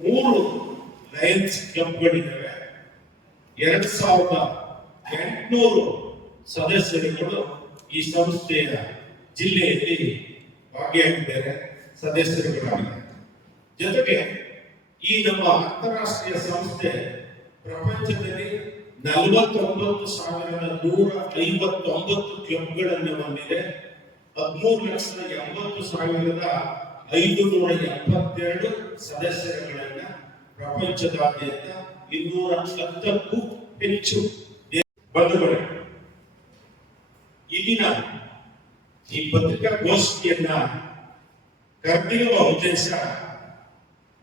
3 Lions ಕ್ಲಬ್ಗಳಿದ್ದಾವೆ. 2800 ಸದಸ್ಯರುಗಳು ಈ ಸಂಸ್ಥೆಯ ಜಿಲ್ಲೆಯಲ್ಲಿ ಭಾಗಿಯಾಗಿದ್ದಾರೆ, ಸದಸ್ಯರುಗಳಾಗಿದ್ದಾರೆ. ಜೊತೆಗೆ ಈ ನಮ್ಮ ಅಂತಾರಾಷ್ಟ್ರೀಯ ಸಂಸ್ಥೆ ಪ್ರಪಂಚದಲ್ಲಿ 49,159 ಕ್ಲಬ್ಗಳನ್ನು ಹೊಂದಿದೆ. 13,80,572 ಸದಸ್ಯರುಗಳನ್ನ ಪ್ರಪಂಚದಾದ್ಯಂತ 210ಕ್ಕೂ ಹೆಚ್ಚು ಬಂಧುಗಳು. ಇಲ್ಲಿನ ಈ ಪತ್ರಿಕಾಗೋಷ್ಠಿಯನ್ನ ಕರೆದಿರುವ ಉದ್ದೇಶ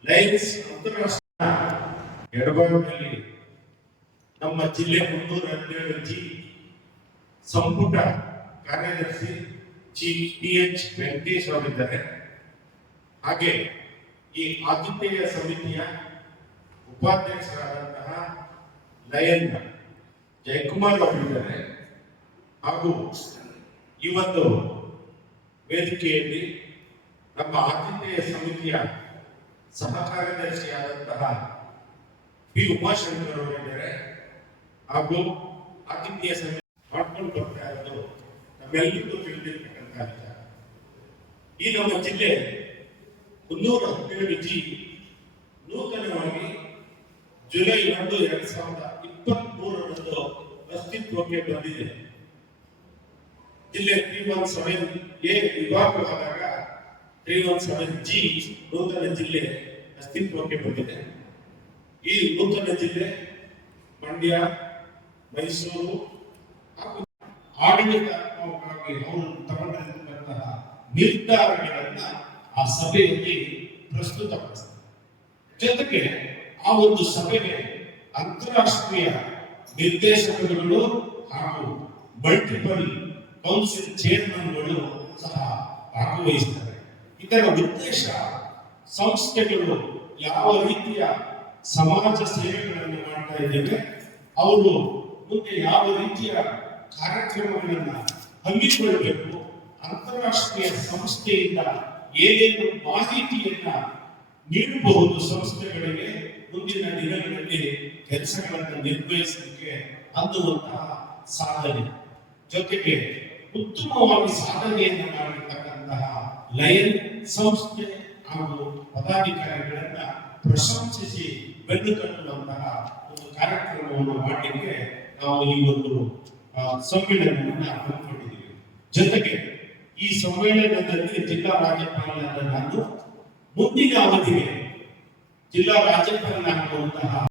ಲಯನ್ಸ್ ಅಂತಾರಾಷ್ಟ್ರೀಯ ಎಡಬಾಗಿನಲ್ಲಿ ನಮ್ಮ ಜಿಲ್ಲೆ 317 ಜಿ ಸಂಪುಟ ಕಾರ್ಯದರ್ಶಿ PH ವೆಂಕಟೇಶ್ ಅವರಿದ್ದಾರೆ. ಹಾಗೆ ಈ ಆತಿಥೇಯ ಸಮಿತಿಯ ಉಪಾಧ್ಯಕ್ಷರಾದಂತಹ ಲಯನ್ ಜಯಕುಮಾರ್ ಅವರಿದ್ದಾರೆ. ಹಾಗೂ ಈ ಒಂದು ವೇದಿಕೆಯಲ್ಲಿ ನಮ್ಮ ಆತಿಥೇಯ ಸಮಿತಿಯ ಸಹ ಕಾರ್ಯದರ್ಶಿಯಾದಂತಹ ಪಿ ಉಮಾಶಂಕರ್ ಅವರಿದ್ದಾರೆ. ಹಾಗೂ ಆತಿಥ್ಯ ಸಮಿತಿ ಮಾಡ್ಕೊಂಡು ಬರ್ತಾ ಇರೋದು ನಮ್ಮೆಲ್ಲರಿಗೂ ತಿಳಿದಿರ್ತಕ್ಕಂಥ ವಿಚಾರ. ಈ ನಮ್ಮ ಜಿಲ್ಲೆ 317 ಜಿ ನೂತನವಾಗಿ ಜುಲೈ 1, 2023 ಅಸ್ತಿತ್ವಕ್ಕೆ ಬಂದಿದೆ. ಜಿಲ್ಲೆ 317 ಎ ವಿಭಾಗವಾದಾಗ 317 ಜಿ ನೂತನ ಜಿಲ್ಲೆ ಅಸ್ತಿತ್ವಕ್ಕೆ ಬಂದಿದೆ. ಈ ನೂತನ ಜಿಲ್ಲೆ ಮಂಡ್ಯ, ಮೈಸೂರು ಹಾಗೂ ಆಡಳಿತಾತ್ಮಕವಾಗಿ ಅವರು ತಗೊಂಡಿರ್ತಕ್ಕಂತಹ ನಿರ್ಧಾರಗಳನ್ನ ಆ ಸಭೆಯಲ್ಲಿ ಪ್ರಸ್ತುತಪಡಿಸಿದ್ದಾರೆ. ಜೊತೆಗೆ ಆ ಒಂದು ಸಭೆಗೆ ಅಂತಾರಾಷ್ಟ್ರೀಯ ನಿರ್ದೇಶಕರುಗಳು ಹಾಗೂ ಮಲ್ಟಿಪಲ್ ಕೌನ್ಸಿಲ್ ಚೇರ್ಮನ್ಗಳು ಸಹ ಭಾಗವಹಿಸುತ್ತಾರೆ. ಇದರ ಉದ್ದೇಶ ಸಂಸ್ಥೆಗಳು ಯಾವ ರೀತಿಯ ಸಮಾಜ ಸೇವೆಗಳನ್ನು ಮಾಡ್ತಾ ಇದ್ದೇವೆ, ಅವರು ಮುಂದೆ ಯಾವ ರೀತಿಯ ಕಾರ್ಯಕ್ರಮಗಳನ್ನ ಹಮ್ಮಿಕೊಳ್ಳಬೇಕು, ಅಂತಾರಾಷ್ಟ್ರೀಯ ಸಂಸ್ಥೆಯಿಂದ ಏನೇನು ಮಾಹಿತಿಯನ್ನ ನೀಡಬಹುದು ಸಂಸ್ಥೆಗಳಿಗೆ ಮುಂದಿನ ದಿನಗಳಲ್ಲಿ ಕೆಲಸಗಳನ್ನು ನಿರ್ವಹಿಸಲಿಕ್ಕೆ ಅನ್ನುವಂತಹ ಸಾಧನೆ. ಜೊತೆಗೆ ಉತ್ತಮವಾಗಿ ಸಾಧನೆಯನ್ನು ಮಾಡಿರ್ತಕ್ಕಂತಹ ಲಯನ್ ಸಂಸ್ಥೆ ಹಾಗೂ ಪದಾಧಿಕಾರಿಗಳನ್ನ ಪ್ರಶಂಸಿಸಿ ಬೆನ್ನು ತಟ್ಟುವಂತಹ ಒಂದು ಕಾರ್ಯಕ್ರಮವನ್ನು ಮಾಡಲಿಕ್ಕೆ ನಾವು ಈ ಒಂದು ಸಮ್ಮೇಳನವನ್ನು ಹಮ್ಮಿಕೊಂಡಿದ್ದೀವಿ. ಜೊತೆಗೆ ಈ ಸಮ್ಮೇಳನದಲ್ಲಿ ಜಿಲ್ಲಾ ರಾಜ್ಯಪಾಲರಾದ ನಾನು ಮುಂದಿನ ಅವಧಿಗೆ ಜಿಲ್ಲಾ ರಾಜ್ಯಪಾಲರಾಗುವಂತಹ